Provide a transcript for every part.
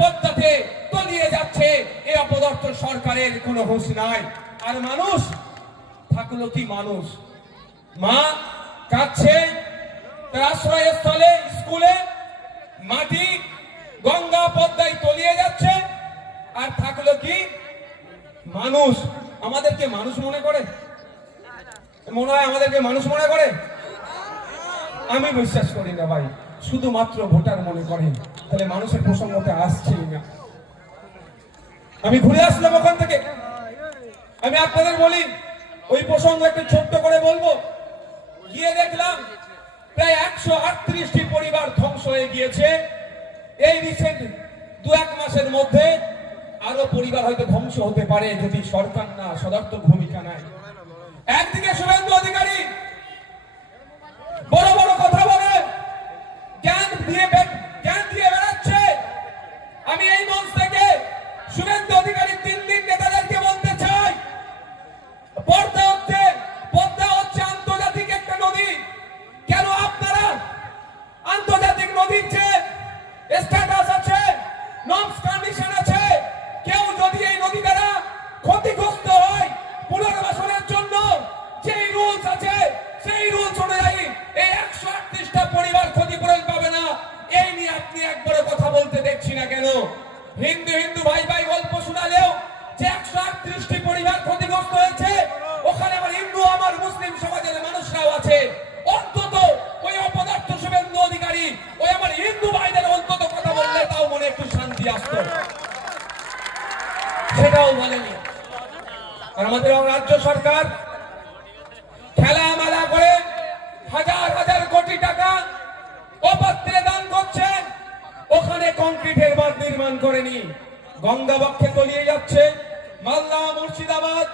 পদ্মাতে তলিয়ে যাচ্ছে এই অপদর্থ সরকারের কোনো হুঁশ নাই। আর মানুষ, থাকল কি মানুষ? মা কাঁদছে আশ্রয়স্থলে, স্কুলে, মাটি, গঙ্গা পদ্মায় তলিয়ে যাচ্ছে, আর থাকল কি মানুষ? আমাদেরকে মানুষ মনে করে? মনে হয় আমাদেরকে মানুষ মনে করে? আমি বিশ্বাস করি না ভাই। শুধুমাত্র ভোটার মনে করেন, তাহলে মানুষের প্রসঙ্গতে আসছেই না। আমি ঘুরে আসলাম ওখান থেকে। আমি আপনাদের বলি, ওই প্রসঙ্গ একটু ছোট্ট করে বলব। গিয়ে দেখলাম, প্রায় একশো আটত্রিশটি পরিবার ধ্বংস হয়ে গিয়েছে। এই রিসেন্ট দু এক মাসের মধ্যে আরও পরিবার হয়তো ধ্বংস হতে পারে যদি সরকার না সদার্থক ভূমিকা নেয়। একদিকে শুভেন্দু অধিকারী আসতো। সেটাও বলেনি। আর আমাদের রাজ্য সরকার খেলা করে হাজার হাজার কোটি টাকা অপাত্রে দান করছে। ওখানে কংক্রিটের বাঁধ নির্মাণ করেনি। গঙ্গা বক্ষে তলিয়ে যাচ্ছে মালদা, মুর্শিদাবাদ,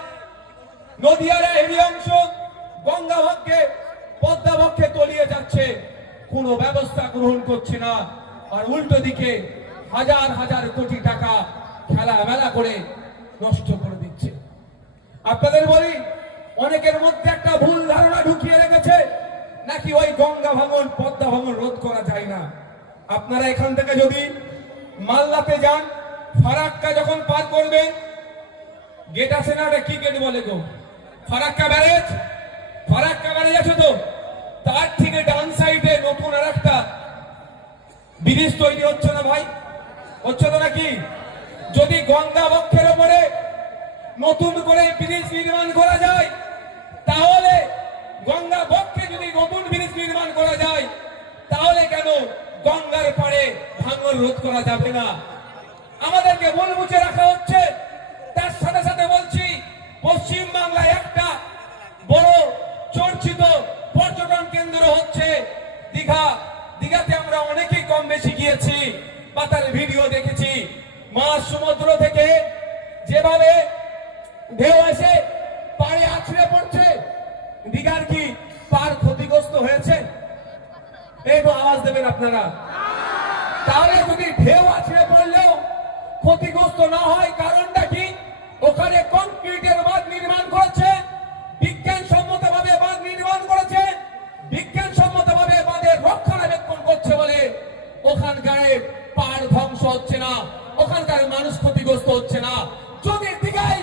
নদিয়ার এই অংশ। গঙ্গা বক্ষে পদ্মা বক্ষে তলিয়ে যাচ্ছে। কোনো ব্যবস্থা গ্রহণ করছে না। আর উল্টো দিকে হাজার হাজার কোটি টাকা খেলা মেলা করে নষ্ট করে দিচ্ছে। আপনাদের বলি, অনেকের মধ্যে একটা ভুল ধারণা ঢুকিয়ে রেখেছে, নাকি ওই গঙ্গা ভাঙন, পদ্মা ভাঙন রোধ করা যায় না। আপনারা এখান থেকে যদি মাল্লাতে যান, ফারাক্কা যখন পার করবেন, গেট আছে না কি গেট বলে গো? ফারাক্কা ব্যারেজ? ফারাক্কা ব্যারেজ আছে তো? তার থেকে ডান সাইডে নতুন আর একটা ব্রিজ তৈরি হচ্ছে না ভাই? হচ্ছে তো নাকি? যদি গঙ্গা বক্ষের ওপরে নতুন করে ব্রিজ নির্মাণ করা যায়, তাহলে গঙ্গা বক্ষে যদি নতুন ব্রিজ নির্মাণ করা যায়, তাহলে কেন গঙ্গার পাড়ে ভাঙন রোধ করা যাবে না? আমাদেরকে মন মুছে রাখা হচ্ছে। তার সাথে সাথে বলছি, পশ্চিম বাংলায় একটা বড় চর্চিত পর্যটন কেন্দ্র হচ্ছে দীঘা। দীঘাতে আমরা অনেকেই কম বেশি গিয়েছি। বা তার ভিডিও দেখেছি। মা সমুদ্র থেকে যেভাবে ঢেউ আসে, পাড়ে আছড়ে পড়ছে। দিঘার কি পার ক্ষতিগ্রস্ত হয়েছে? এই আওয়াজ দেবেন আপনারা। তাহলে যদি ঢেউ আছড়ে পড়লেও ক্ষতিগ্রস্ত না হয় কারণটা না ওখানকার মানুষ ক্ষতিগ্রস্ত হচ্ছে না। যদি দীঘায়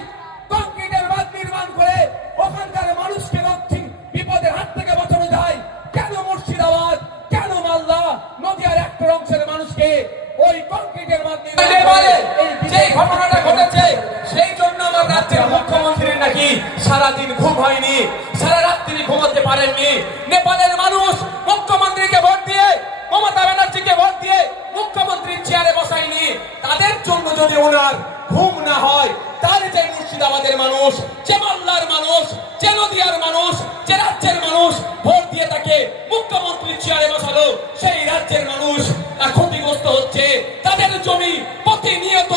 নদিয়ার মানুষ, যে রাজ্যের মানুষ, ভোট দিয়ে তাকে মুখ্যমন্ত্রীর চেয়ারে বসালো, সেই রাজ্যের মানুষ ক্ষতিগ্রস্ত হচ্ছে। তাদের জমি প্রতিনিয়ত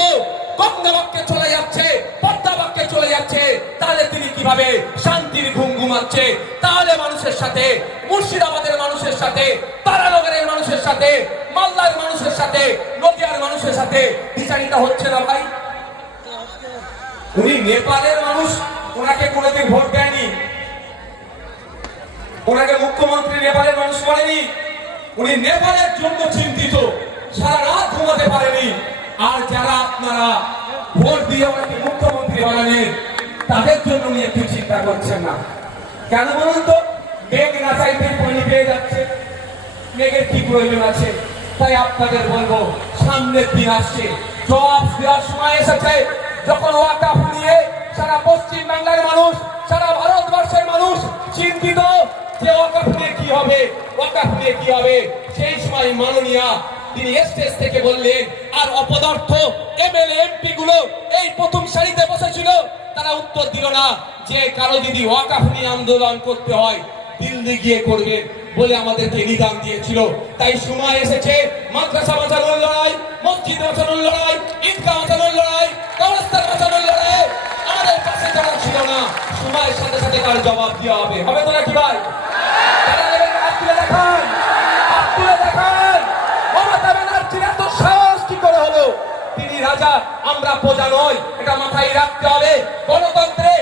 গঙ্গাবাক্যে চলে যাচ্ছে পদ্মাবাক্যে চলে যাচ্ছে। তাহলে তিনি কীভাবে শান্তির ঘুম ঘুমাচ্ছে তাহলে মানুষের সাথে, মুর্শিদাবাদের মানুষের সাথে, তারানগরের মানুষের সাথে, মালদার মানুষের সাথে, নদিয়ার মানুষের সাথে বিচারিতা হচ্ছে না ভাই। উনি নেপালের মানুষ, ওনাকে কোনোদিন ভোট দেয়নি। ওনাকে মুখ্যমন্ত্রী নেপালের মানুষ করেনি উনি নেপালের জন্য চিন্তিত। সারা রাত ঘুমাতে পারেনি। আর যারা আপনারা ভোট দিয়ে ওনাকে মুখ্যমন্ত্রী বানালেন, তাদের জন্য নিয়ে একটু চিন্তা করছেন না। কেন বলুন তো? মেঘ না চাইতে পানি পেয়ে যাচ্ছে। মেঘের কি প্রয়োজন আছে? তাই আপনাদের বলব, সামনের দিন আসছে। জবাব দেওয়ার সময় এসেছে। যখন ওয়াকাফ নিয়ে সারা পশ্চিম বাংলার মানুষ, সারা ভারতবর্ষের মানুষ চিন্তিত। যে ওয়াকাফ নিয়ে কি হবে? ওয়াকাফ নিয়ে কি হবে? সেই সময় মাননীয়া তিনি স্টেজ থেকে বললেন, আর অপদার্থ এমএলএ এমপি গুলো এই প্রথম সারিতে বসেছিল, তারা উত্তর দিল না, যে কারও যদি ওয়াকাফ নিয়ে আন্দোলন করতে হয়, দিল্লি গিয়ে করবেন বলে আমাদেরকে নিদান দিয়েছিল। তাই সময় এসেছে, মাদ্রাসা বাঁচানোর লড়াই, মসজিদ বাঁচানোর লড়াই, ঈদগাহ বাঁচানোর লড়াই, কবরস্থান বাঁচানোর লড়াই। আমাদের পাশে যারা ছিল না। সময়ের সাথে সাথে তার জবাব দেওয়া হবে। হবে তো নাকি ভাই? আমরা প্রজা নয় এটা মাথায় রাখতে হবে। গণতন্ত্রে